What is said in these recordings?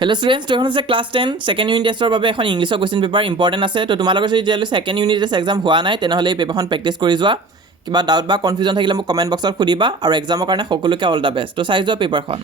Hello' students, তো এখন হৈছে ক্লাছ 10 ছেকেণ্ড ইউনিট টেষ্টৰ বাবে এখন ইংলিছৰ কুৱেশ্যন পেপাৰ ইম্পৰ্টেণ্ট আছে। তো তোমালোকৰ যদি এতিয়ালৈ ছেকেণ্ড ইউনিট টেষ্ট এক্সাম হোৱা নাই তেনেহ'লে এই পেপাৰখন প্ৰেক্টিছ কৰি যোৱা। কিবা ডাউট বা কনফিউজন থাকিলে মোক কমেণ্ট বক্সত সুধিবা আৰু এক্সামৰ কাৰণে সকলোকে অল দ্য বেষ্ট। তো চাই যোৱা পেপাৰখন।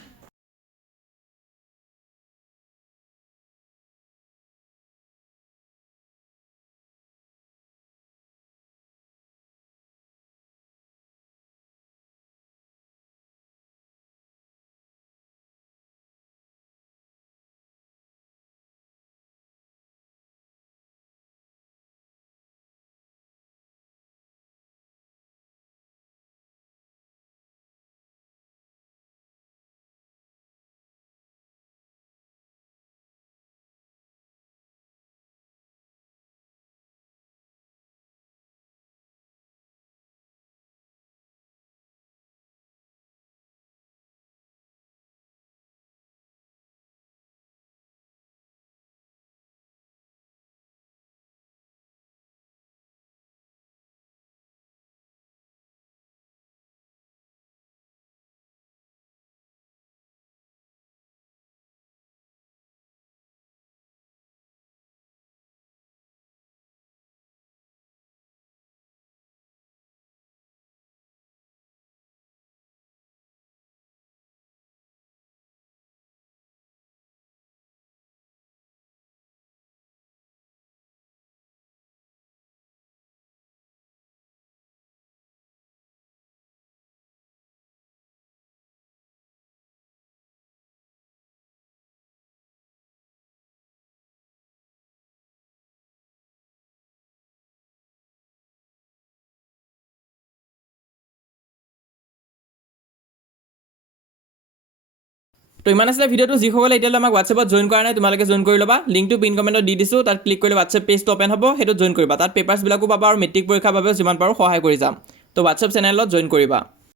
তো ইমান আছিলে ভিডিঅ'টো। যিসকলে এতিয়ালৈ আমাক হোৱাটছএপত জইন কৰা নাই তোমালোকে জইন কৰি ল'বা। লিংকটো পিন কমেণ্টত দি দিছোঁ, তাত ক্লিক কৰিলে হোৱাটছএপ পেজটো অ'পেন হ'ব, সেইটো জইন কৰিবা। তাত পেপাৰ্ছবিলাকো পাবা আৰু মেট্ৰিক পৰীক্ষাৰ বাবেও যিমান পাৰোঁ সহায় কৰি যাম। তো হোৱাটছএপ চেনেলত জইন কৰিবা।